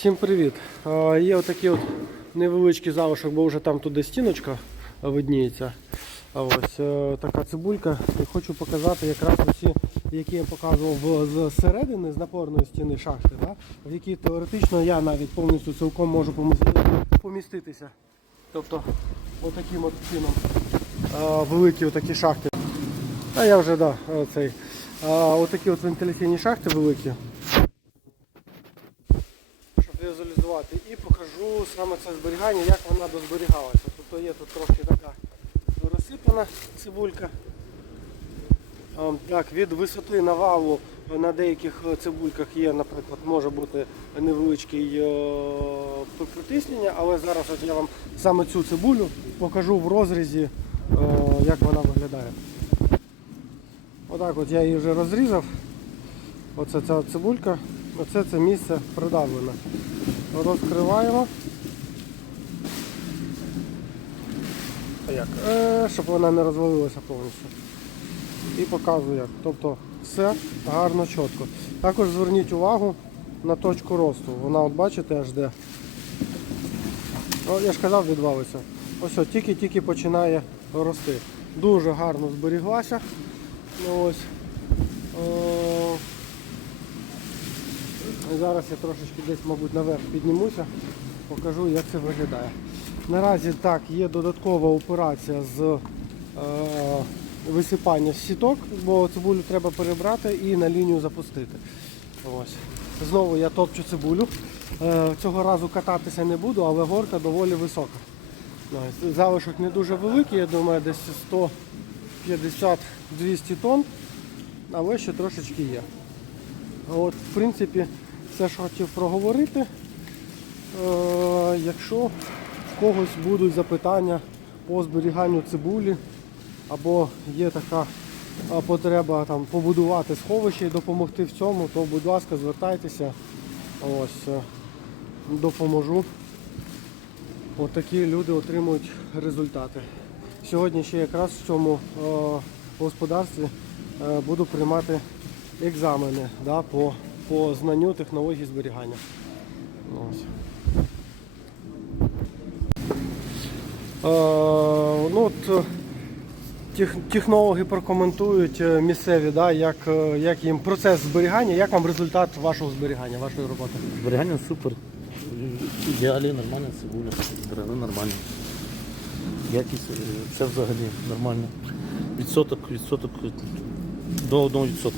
Всім привіт! Є отакий от невеличкий залишок, бо вже там туди стіночка видніється. Ось е, така цибулька. І хочу показати якраз усі, які я показував з середини, з напорної стіни шахти, да? в якій теоретично я навіть повністю цілком можу поміститися. Тобто отаким от чином е, великі отакі шахти. А я вже да, цей. Отакі от вентиляційні шахти великі щоб візуалізувати. І покажу саме це зберігання, як вона дозберігалася. Тобто є тут трошки така розсипана цибулька. Ем, Так, від висоти навалу на деяких цибульках є, наприклад, може бути невеличкий е, притиснення, але зараз от я вам саме цю цибулю покажу в розрізі, е, як вона виглядає. Отак от я її вже розрізав. Оце ця цибулька, оце це місце придавлене. Розкриваємо. Як? Е, щоб вона не розвалилася повністю. І показую як. Тобто все гарно, чітко. Також зверніть увагу на точку росту. Вона, от бачите, аж де. О, я ж казав, відвалиться. Ось тільки-тільки починає рости. Дуже гарно зберіглася. Ну, ось. О, Зараз я трошечки десь, мабуть, наверх піднімуся, покажу, як це виглядає. Наразі так, є додаткова операція з е, висипання сіток, бо цибулю треба перебрати і на лінію запустити. Ось. Знову я топчу цибулю. Е, цього разу кататися не буду, але горка доволі висока. Залишок не дуже великий, я думаю, десь 150-200 тонн, але ще трошечки є. От, в принципі, все, що хотів проговорити. Е, якщо в когось будуть запитання по зберіганню цибулі, або є така потреба там, побудувати сховище і допомогти в цьому, то будь ласка, звертайтеся. Ось, е, допоможу. От такі люди отримують результати. Сьогодні ще якраз в цьому е, господарстві буду приймати екзамени да, по, по знанню технологій зберігання. Ось. Е, ну, от, е, тех, технологи прокоментують е, місцеві, да, як, е, як їм процес зберігання, як вам результат вашого зберігання, вашої роботи. Зберігання супер. Ідеалі, нормальна цибуля. Деревина нормальна. Якість, це взагалі нормально. Відсоток, відсоток до 1%.